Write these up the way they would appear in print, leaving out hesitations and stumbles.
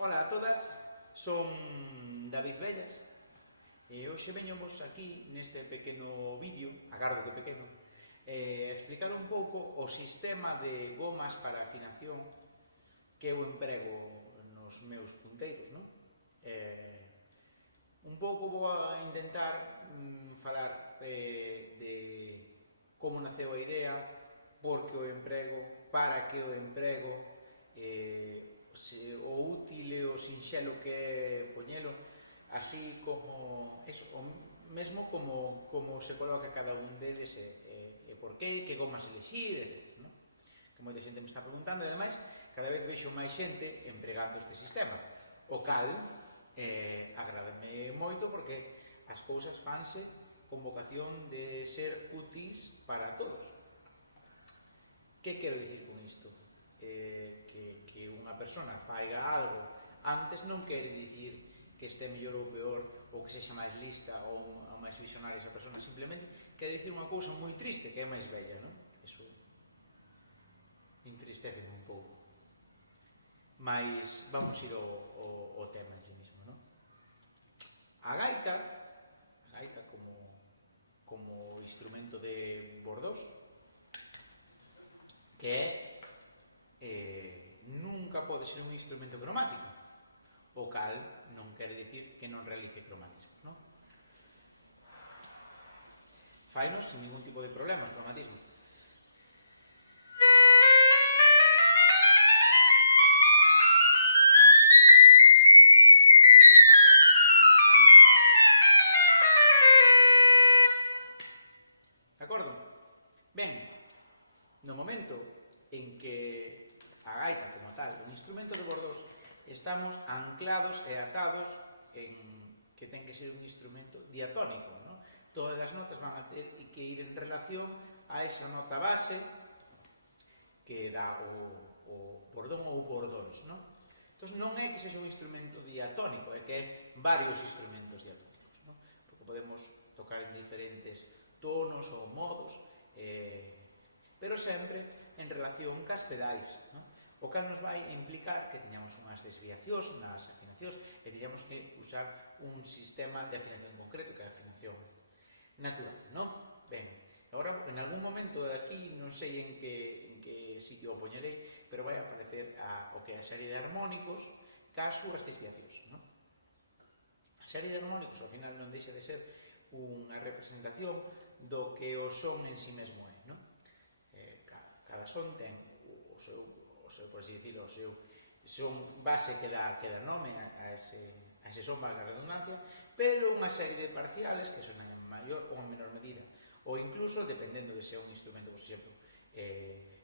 Ola a todas, son David Bellas e hoxe veñomos aquí neste pequeno vídeo, agardo que pequeno, explicar un pouco o sistema de gomas para afinación que eu emprego nos meus punteiros, non? Un pouco vou a intentar falar de como naceu a idea, por que o emprego, para que o emprego, o útil e o sinxelo que é poñelo, así como o mesmo como se coloca cada un deles e por qué, que gomas elexir, etc. Non? Que moita xente me está preguntando e ademais cada vez vexo máis xente empregando este sistema, o cal agradame moito porque as cousas fanse con vocación de ser úteis para todos. Que quero dicir con isto? Que unha persona faiga algo antes non quere dicir que este mellor ou peor ou que sexa máis lista ou máis visionaria esa persona, simplemente quere dicir unha cousa moi triste, que é máis bella, non? Eso entristece un pouco. Mas vamos ir ao tema en sí mismo, non? A gaita como instrumento de bordós, que nunca pode ser un instrumento cromático, o cal non quere dicir que non realice cromatismos, non? Fainos sin ningún tipo de problema os cromatismos. De acordo? Ben, no momento en que a gaita como tal, un instrumento de bordós, estamos anclados e atados en que ten que ser un instrumento diatónico, non? Todas as notas van a ter que ir en relación a esa nota base que dá o bordón ou bordóns, non? Entón non é que sexa un instrumento diatónico, é que hai varios instrumentos diatónicos, non? Porque podemos tocar en diferentes tonos ou modos, pero sempre en relación cas pedais, non? O cal nos vai implicar que teñamos unhas desviacións, unhas afinacións, e teñamos que usar un sistema de afinación concreto, que é a afinación natural, non? Ben, agora, en algún momento de aquí, non sei en que sitio o poñerei, pero vai aparecer o que é a serie de armónicos cas súas desviacións, non? A serie de armónicos, ao final, non deixa de ser unha representación do que o son en sí mesmo é, non? Cada son ten o seu, por así dicirlo, o seu son base que dá nome a ese son, valga a redundancia, pero unha serie de parciales que sonan en maior ou en menor medida, ou incluso, dependendo de se é un instrumento, por exemplo,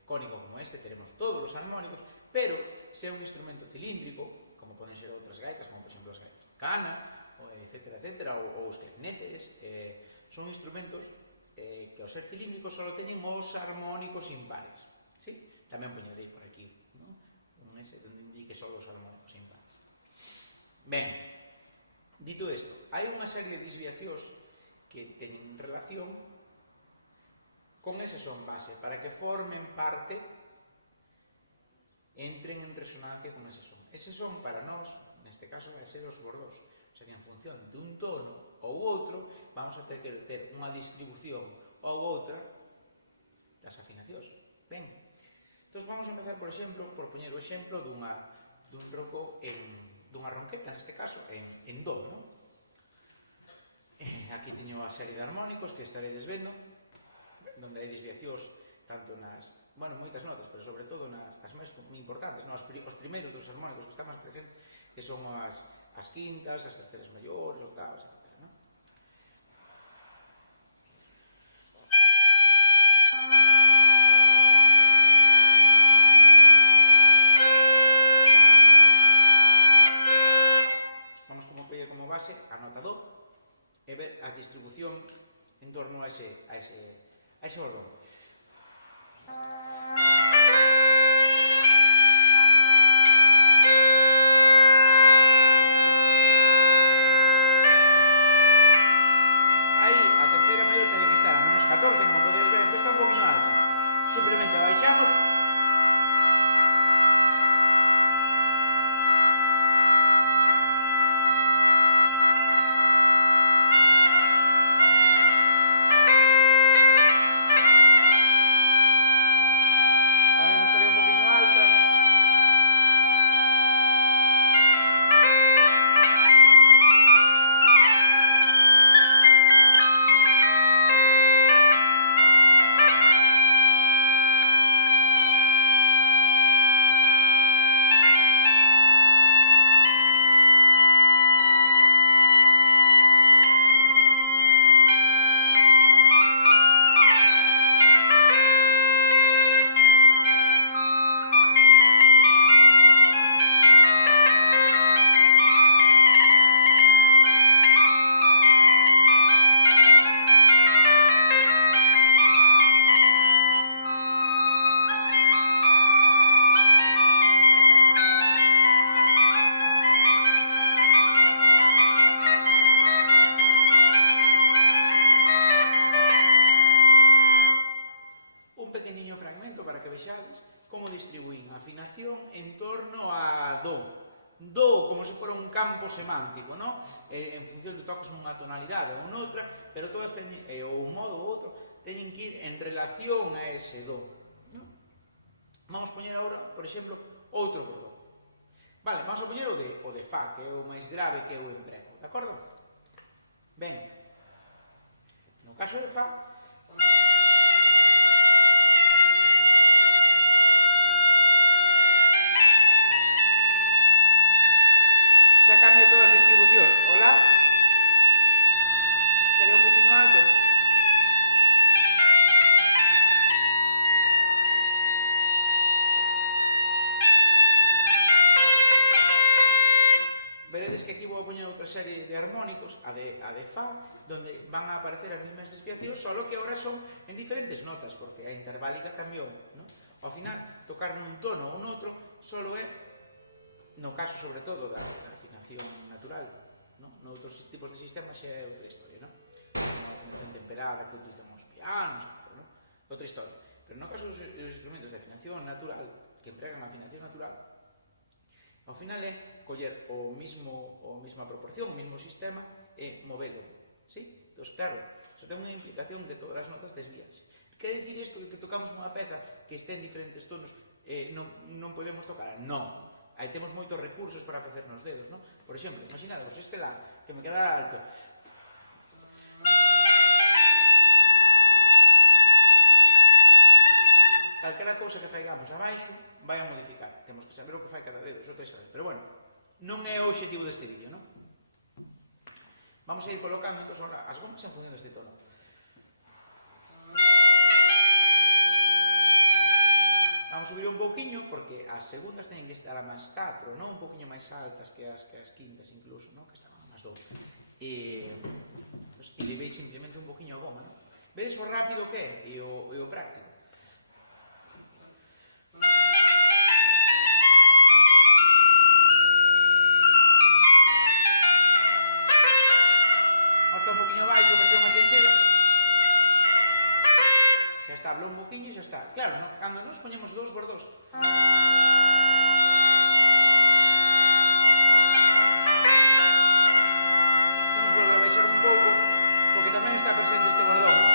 cónico como este, teremos todos os armónicos, pero se é un instrumento cilíndrico, como poden ser outras gaitas, como por exemplo as gaitas de cana, etcétera, ou os clarinetes, son instrumentos que ao ser cilíndricos só teñen os armónicos impares. Sí? Tamén poñerei por aquí, non? Un ese donde indique só os armónicos impares. Ben, dito isto, hai unha serie de desviacións que teñen relación con ese son base, para que formen parte, entren en resonancia con ese son. Ese son, para nós, neste caso, vai ser os bordós. O sea, que en función dun tono ou outro, vamos a ter que ter unha distribución ou outra das afinacións. Ben, entón vamos a empezar, por exemplo, por poñer o exemplo dun ronco dunha ronqueta, neste caso, en do, non? Aquí teño a serie de armónicos que estaredes vendo, onde hai desviacións tanto nas, moitas notas, pero sobre todo nas máis importantes, os primeiros dos armónicos que están máis presentes, que son as quintas, as terceras maiores, octavas, etc. Vamos coller como base a nota do e ver a distribución en torno a ese órgano. Aí, a terceira maior ten que estar a menos 14, como podéis ver, entón está un poquinho alta. Simplemente baixamos vexades como distribuín a afinación en torno a do. Do como se fora un campo semántico, non? En función de toques nunha tonalidade ou noutra, pero todas ou un modo ou outro, teñen que ir en relación a ese do. Non? Vamos poñer agora, por exemplo, outro do. Vale, vamos a poñer o de fa, que é o máis grave que eu emprego, de acordo? Ben, no caso de fa, xa cambia todas as distribucións. O la sería un poquinho alto. Veredes que aquí vou a poñer outra serie de armónicos, a de fa, donde van a aparecer as mesmas desviacións, só que agora son en diferentes notas, porque a interválica cambiou, non? Ao final, tocar nun tono ou noutro, solo é, no caso sobre todo da afinación natural, non? Noutros tipos de sistemas é outra historia, non? Unha afinación temperada que utilizamos pianos, non? Outra historia. Pero no caso dos instrumentos de afinación natural, que empregan a afinación natural, ao final é coller a mesma proporción, o mesmo sistema e movelo, sí? Entón, claro, iso ten unha implicación que todas as notas desvíanse. Quere dicir isto que tocamos unha peza que este en diferentes tonos non podemos tocar? Non. Aí temos moitos recursos para facer nos dedos, non? Por exemplo, imaginados este la, que me queda alto. Calquera cousa que faigamos abaixo vai a modificar. Temos que saber o que fai cada dedo, iso outra historia. Pero bueno, non é o obxectivo deste vídeo, non? Vamos a ir colocando incluso ahora as gomas en función deste tono. Vamos a subir un pouquiño porque as segundas teñen que estar a máis 4, non? Un pouquiño máis altas que as quintas incluso, non? Que están a máis 2. E veis simplemente un pouquiño a goma, non? Vedes o rápido que é e o práctico. Un poquinho e xa está. Claro, no, cando nos poñemos dos por dos, temos que volver a baixar un pouco, porque tamén está presente este bordón, non?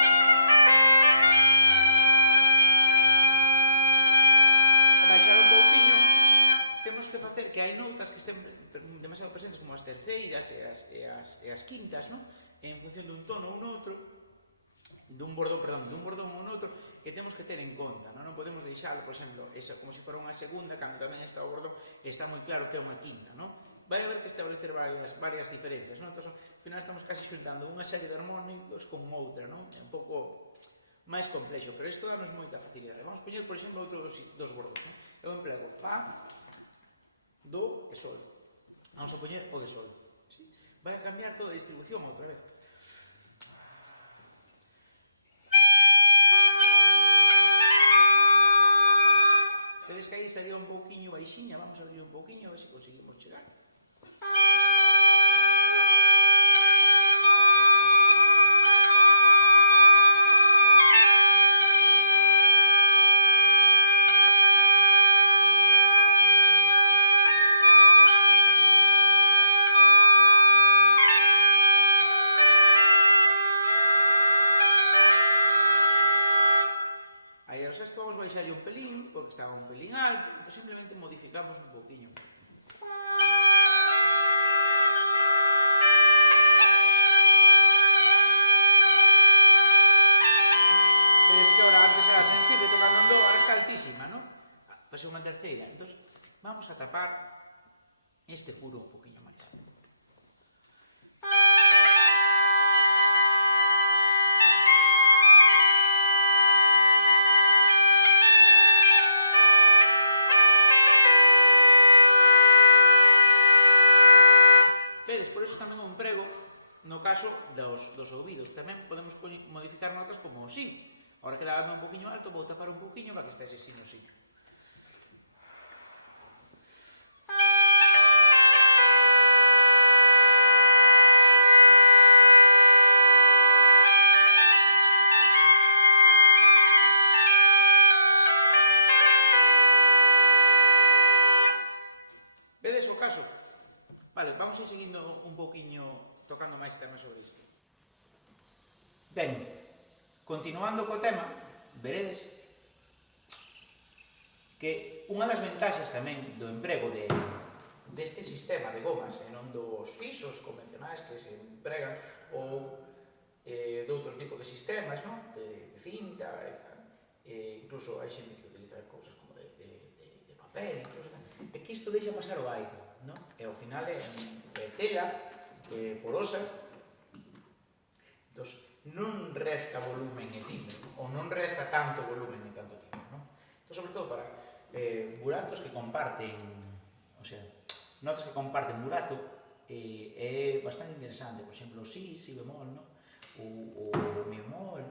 A baixar un pouquinho, temos que facer que hai notas que estén demasiado presentes, como as terceiras e as quintas, non? En función dun tono ou noutro, dun bordón ou noutro, que temos que ter en conta, non podemos deixar, por exemplo, esa como se fora unha segunda, cando tamén está o bordón, está moi claro que é unha quinta, non? Vai haber que establecer varias diferencias, non? Entón, ao final estamos casi xuntando unha serie de armónicos con outra, non? É un pouco máis complexo, pero isto damos moita facilidade. Vamos poñer, por exemplo, outro dos bordóns, non? Eu emplego fa, do e sol. Vamos a poñer o de sol. Vai a cambiar toda a distribución outra vez. Vedes que aí estaría un pouquiño baixiña, vamos a abrir un pouquiño, a ver se conseguimos chegar. Aí ao sexto vamos baixarlle un pelín, porque estaba un pelín alto, entón simplemente modificamos un pouquiño. Vedes que ahora antes era sensible tocando en do, ahora está altísima, non? Pois é unha terceira, entón vamos a tapar este furo un pouquiño máis. No caso dos ouvidos, tamén podemos modificar notas como o si. Ahora quedaba un poquinho alto, vou tapar un poquinho para que estése así no sitio. atopando máis temas sobre isto. Ben, continuando co tema, veredes que unha das ventaxas tamén do emprego deste sistema de gomas e non dos fisos convencionais que se empregan ou de outro tipo de sistemas, non? De cinta, incluso hai xente que utiliza cousas como de papel, incluso, é que isto deixa pasar o aire, non? E ao final é tela porosa, entón non resta volumen e timbre, ou non resta tanto volumen e tanto timbre, non? Entón, sobre todo para buratos que comparten, o sea, notas que comparten burato, é bastante interesante, por exemplo, si bemol, non? O mi bemol,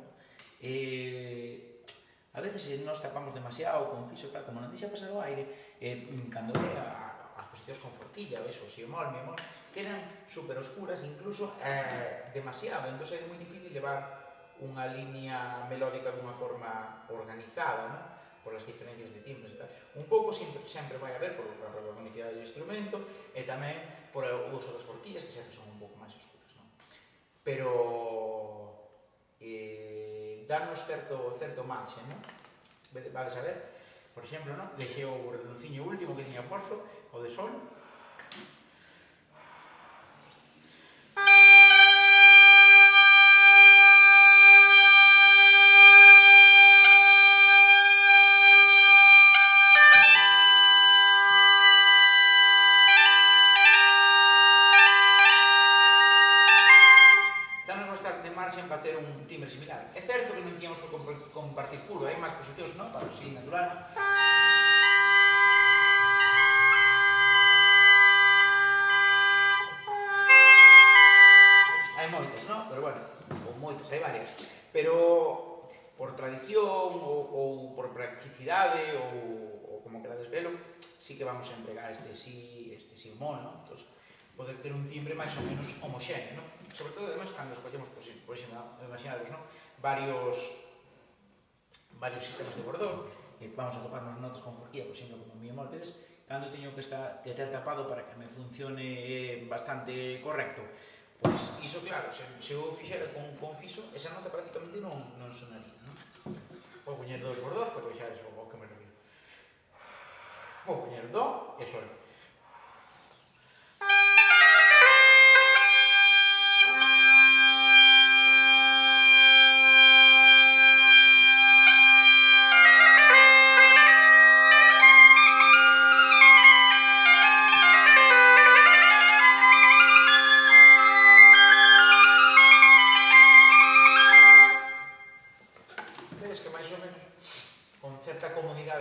a veces nos tapamos demasiado con fiso, tal, como non deixa pasar o aire, cando é as posicións con forquilla, o si bemol, mi bemol, quedan super oscuras, incluso demasiado, entón é moi difícil levar unha liña melódica dunha forma organizada, non? Por as diferencias de timbres e tal. Un pouco sempre vai haber por a propia unicidade do instrumento e tamén por o uso das forquillas que sempre son un pouco máis oscuras, non? Pero danos certo marxe, non? Vades a ver, por exemplo, non? Deixei o bordonciño último que tiña posto, o de sol. Para ter un timbre similar. É certo que non tiñamos por compartir furo, hai máis posicións, non? Para o si natural, non? Hai moitas, non? Pero bueno, ou moitas, hai varias. Pero por tradición ou por practicidade ou como querades velo, sí que vamos a empregar este si bemol, non? Entón, poder ter un timbre máis ou menos homoxéneo, non? Sobre todo, además, cando escollemos, por exemplo, imaginados, non? Varios sistemas de bordón, vamos a toparnos notas con forquilla, por exemplo, como mi bemol, vedes, cando teño que ter tapado para que me funcione bastante correcto. Pois, iso, claro, se eu fixera con fiso, esa nota prácticamente non sonaría, non? Vou poñer dos bordós para vexades o que me refiro. Vou poñer do e sol.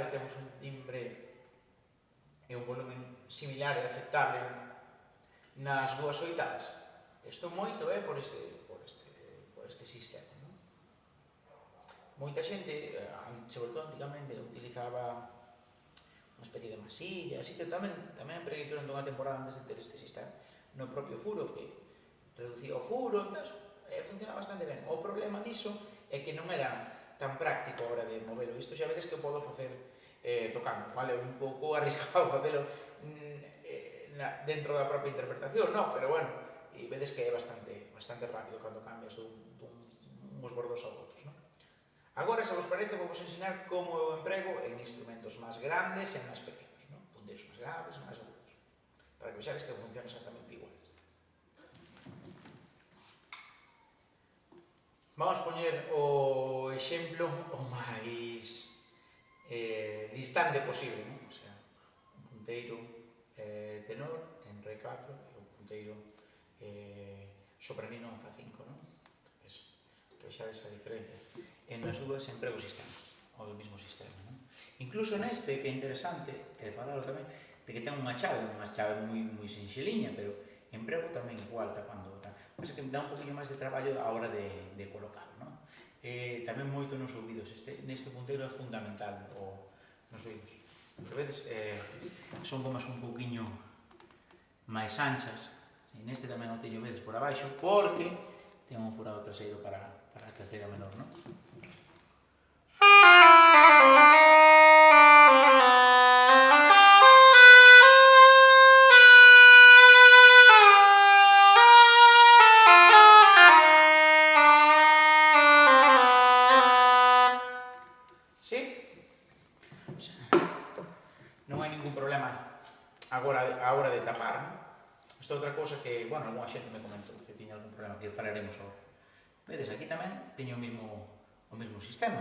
Temos un timbre e un volumen similar e aceptable nas dúas oitavas. Isto moito é por este sistema, non? Moita xente, sobre todo antigamente, utilizaba unha especie de masilla, así que tamén empreguei durante unha temporada antes de ter este sistema no propio furo, que reducía o furo, entón, funcionaba bastante ben. O problema diso é que non era tan práctico a hora de movelo. Isto xa vedes que podo facer tocando, vale? Un pouco arriscado facelo dentro da propia interpretación, non? Pero bueno, vedes que é bastante rápido cando cambias uns bordos a outros, non? Agora, se vos parece, vou vos ensinar como eu emprego en instrumentos máis grandes e máis pequenos, non? Punteiros máis graves e máis agudos, para que vexades que funciona exactamente igual. Vamos poñer o exemplo o máis distante posible, non? O sea, un punteiro tenor en Re4 e un punteiro sopranino en Fa5, non? Entonces, que vexades a diferencia. En as dúas emprego o sistema, o mesmo sistema, non? Incluso neste, que é interesante, falalo tamén, de que ten unha chave moi sinxeliña, pero emprego tamén igual tapando. Pasa que me dá un poquinho máis de traballo a hora de colocar, non? Tamén moito nos ouvidos, neste punteiro é fundamental nos ouvidos. Pero vedes, son gomas un poquinho máis anchas, e neste tamén o teño vedes por abaixo, porque ten un furado traseiro para a terceira menor, non? ningún problema agora a hora de tapar, non? Esta é outra cousa que, bueno, alguna xente me comentou que tiña algún problema, que falaremos agora. Vedes, aquí tamén teño o mesmo sistema.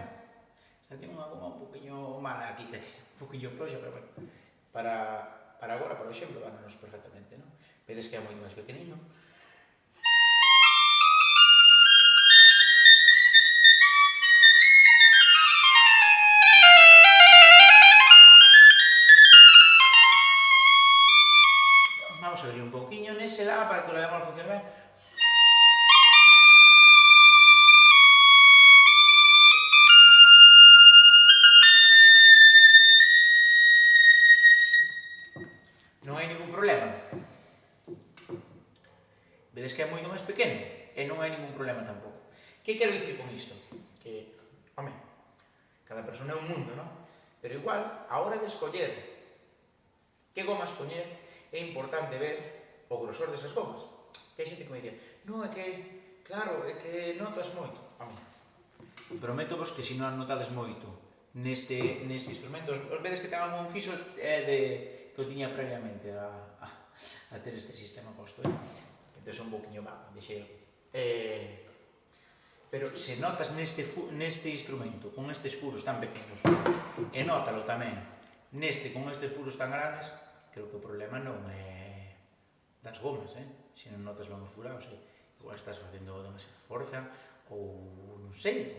Esta ten unha goma un poquinho mala aquí, que un poquinho floxa, pero bueno, para agora, por exemplo, vámonos perfectamente, non? Vedes que é moi máis pequeniño. Vamos a abrir un pouquiño nese lá para que o levemos a funcionar ben. Non hai ningún problema. Vedes que é moito máis pequeno e non hai ningún problema tampouco. Que quero dicir con isto? Que, home, cada persona é un mundo, non? Pero igual, a hora de escoller que gomas poñer, é importante ver o grosor desas gomas. Que hai xente que me dice, non, é que, claro, é que notas moito. Home, prometo-vos que se non notades moito neste instrumento, os vedes que ten un fixo que eu tiña previamente a ter este sistema posto, entón é un pouquinho vago, deixei. Pero se notas neste instrumento con estes furos tan pequenos e nótalo tamén con estes furos tan grandes, creo que o problema non é das gomas, se non notas ben os furados, igual estás facendo demasiada forza ou non sei,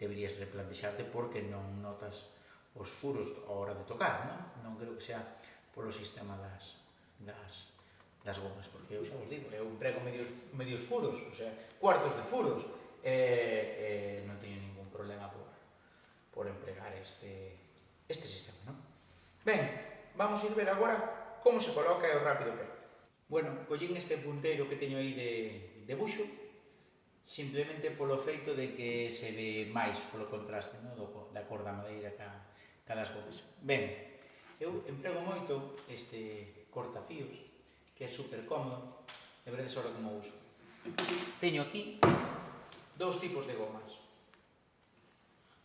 deberías replantexarte porque non notas os furos a hora de tocar, non creo que sea polo sistema das gomas, porque eu xa vos digo, eu emprego medios furos, o sea, cuartos de furos, non teño ningún problema por empregar este sistema, non? Ben, vamos a ir ver agora como se coloca e o rápido que é. Bueno, collín este punteiro que teño aí de buxo, simplemente polo feito de que se ve máis polo contraste da cor da madeira ca das gomas. Ben, eu emprego moito este cortafíos, que é super cómodo, e veredes agora como uso. Teño aquí dous tipos de gomas,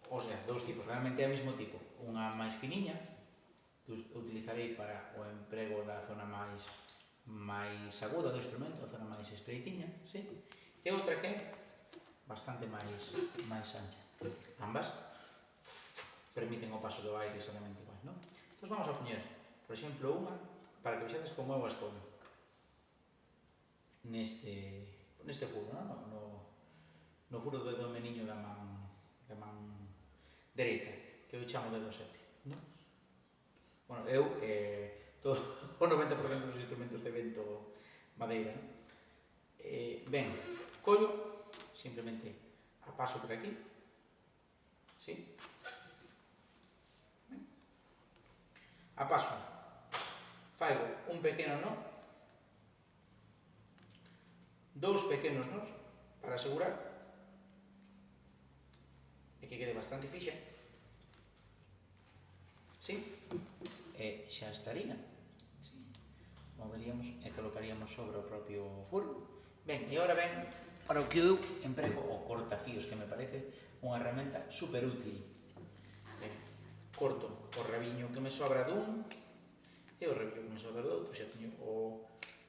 o sea, dous tipos, realmente é o mesmo tipo, unha máis finiña, que utilizarei para o emprego da zona máis aguda do instrumento, a zona máis estreitiña, sí? E outra que é bastante máis ancha. Ambas permiten o paso do aire exactamente igual, non? Entón vamos a poñer, por exemplo, unha para que vexades como eu as poño neste furo, non? No furo do meniño da man dereita, que eu chamo dedo 7, non? Bueno, eu, todo o 90% dos instrumentos de vento madeira, non? Ben, collo, simplemente a paso por aquí, ¿sí? A paso, faigo un pequeno nó, dous pequenos nós, para asegurar que quede bastante fixa, ¿sí? E xa estaría, ¿sí? Moveríamos e colocaríamos sobre o propio furo. Ben, e agora ven para o que eu emprego o cortafíos, que me parece unha herramienta super útil. Ben, corto o rabiño que me sobra dun e o rabiño que me sobra do outro, xa teño o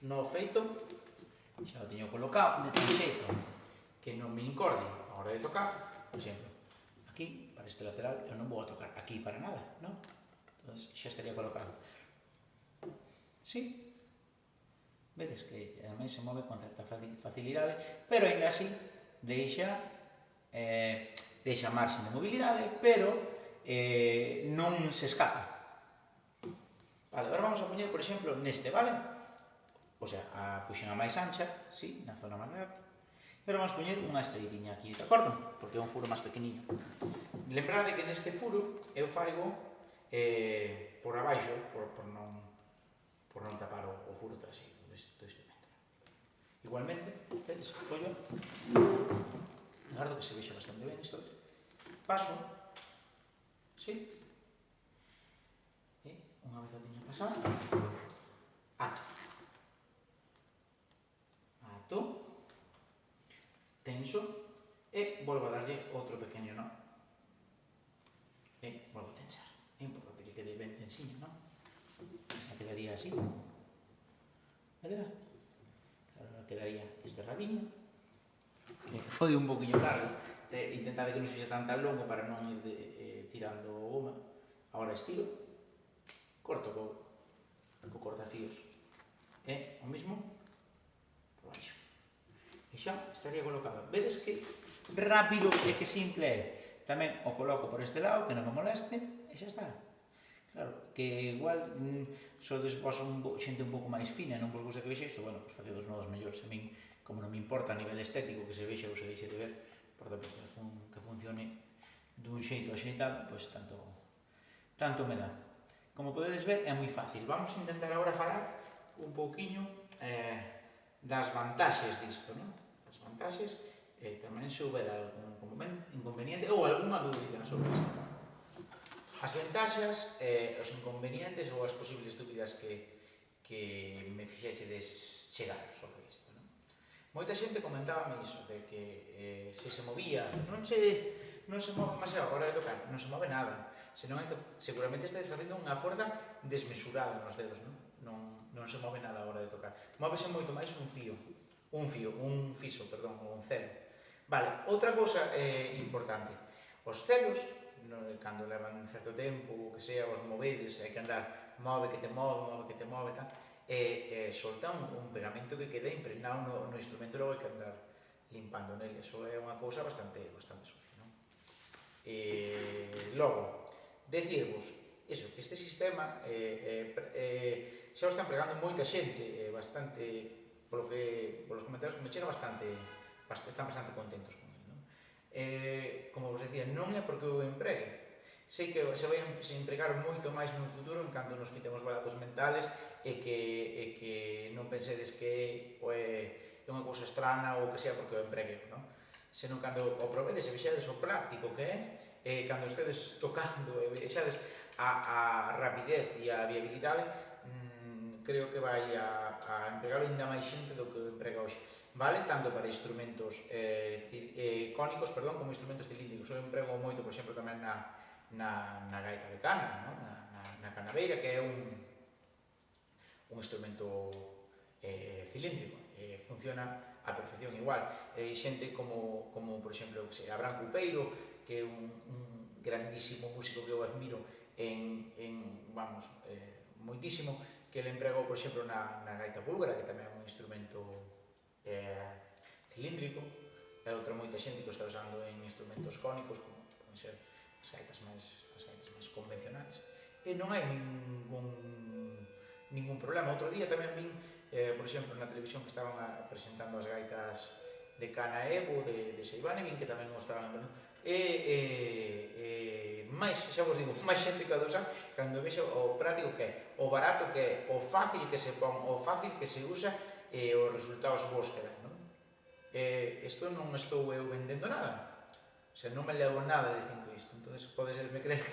nó feito, xa o teño colocado de tal xeito que non me incorde a hora de tocar. Por exemplo, aquí, para este lateral, eu non vou a tocar aquí para nada, non? Entón, xa estaría colocado. Sí? Vedes que ademais se move con certa facilidade, pero ainda así deixa marxen de mobilidade, pero non se escapa. Vale, agora vamos a poñer, por exemplo, neste, vale? O sea, a puxen a máis ancha, sí, na zona máis grave. E agora vamos a poñer unha estreitiña aquí, de acordo? Porque é un furo máis pequeniño. Lembrade que neste furo eu faigo por abaixo, por non tapar o furo traseiro do instrumento. Igualmente, vedes, collo, agardo que se vexa bastante ben isto, paso, sí, e unha vez o tiña pasado, ato, tenso, e volvo a darlle outro pequeno nó, e volvo a tensar. É importante que quede ben tensiño, non? quedaría así. Verdad? Claro, quedaría este rabiño. Foi un poquinho largo, intentade que non sexa tan longo para non ir tirando goma. Agora estiro, corto co cortafíos. O mismo por baixo. E xa estaría colocado. Vedes que rápido e que simple é. Tamén o coloco por este lado, que non me moleste, e xa está. Claro, que igual sodes vos xente un pouco máis fina, non vos gusta que vexe isto, bueno, pois faced os nodos mellores. A min, como non me importa a nivel estético que se vexe ou se deixe de ver, por tanto, que funcione dun xeito axeitado, pois tanto me dá. Como podedes ver, é moi fácil. Vamos a intentar agora falar un pouquiño das vantaxes disto, non? As vantaxes, tamén se houber algún inconveniente ou algunha dúbida sobre isto. As ventaxas, os inconvenientes ou as posibles dúbidas que me fixechedes chegar sobre isto, non? Moita xente comentábame iso, de que se movía, non se move demasiado a hora de tocar, non se move nada, senón é que seguramente estáis facendo unha forza desmesurada nos dedos, non se move nada a hora de tocar. Móvese moito máis un fiso, ou un celo. Vale, outra cousa importante, os celos, cando levan certo tempo, que sea, os movedes, hai que andar, move que te move, tal, solta un pegamento que queda impregnado no instrumento, logo hai que andar limpando nele. Eso é unha cousa bastante sucia, non? Logo, decirvos, iso, que este sistema xa o están empregando moita xente, bastante, polos comentarios que me chegan, están bastante contentos con ele, non? Como vos decía, non é porque o empregue, sei que se vai empregar moito máis no futuro en canto nos quitemos baratos mentales e que non pensedes que é unha cousa estrana ou que sea porque o empregue, non? Senón cando o probedes e vexades o práctico que é, cando estedes tocando e vexades a rapidez e a viabilidade, creo que vai a empregar ainda máis xente do que o emprega hoxe. Vale tanto para instrumentos cónicos, como instrumentos cilíndricos. Eu emprego moito, por exemplo, tamén na gaita de cana, na canaveira, que é un instrumento cilíndrico. Funciona a perfección igual. Xente como por exemplo, Abraham Cupeiro, que é un grandísimo músico que eu admiro moitísimo, que ele empregou, por exemplo, na gaita búlgara, que tamén é un instrumento cilíndrico, e outra moita xente que o está usando en instrumentos cónicos, como poden ser as gaitas máis convencionais, e non hai ningún problema. Outro día tamén vin, por exemplo, na televisión, que estaban presentando as gaitas de Cana Evo, de Seivane, vin que tamén o estaban emprendendo, máis, xa vos digo, máis xente que o usa, cando vexo o práctico que é, o barato que é, o fácil que se pon, o fácil que se usa e os resultados bons que dan, non? Isto non estou eu vendendo nada, o sea, non me levo nada dicindo isto, entón podesme creer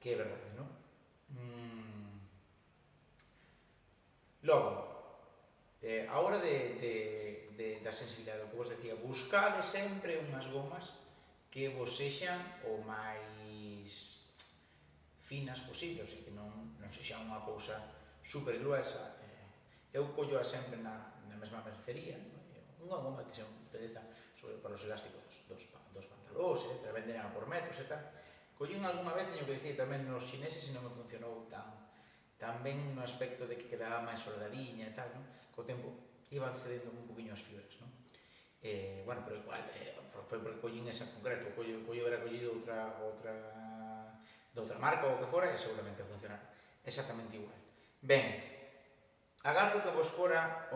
que é verdade, non? Logo, a hora da sensibilidade, o que vos decía, buscade sempre unhas gomas que vos sexan o máis finas posibles, e que non sexan unha cousa super gruesa. Eu collo sempre na mesma mercería, unha goma que se utiliza para os elásticos dos pantalóns, para vender por metros e tal. Collín algunha vez, teño que dicir, tamén nos chineses, e non me funcionou tan ben no aspecto de que quedaba máis soldadiña e tal, non? Co tempo iban cedendo un poquinho as fibras, non? Bueno, pero igual, foi porque collín esa en concreto, collo era collido de outra marca ou o que fora, e seguramente funcionara exactamente igual. Ben, agardo que vos fora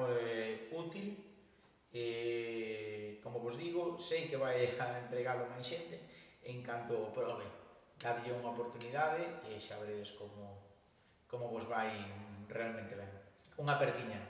útil, como vos digo, sei que vai a empregado máis xente, en canto probe, dadlle unha oportunidade e xa veredes como vos vai realmente ben. Unha apertiña.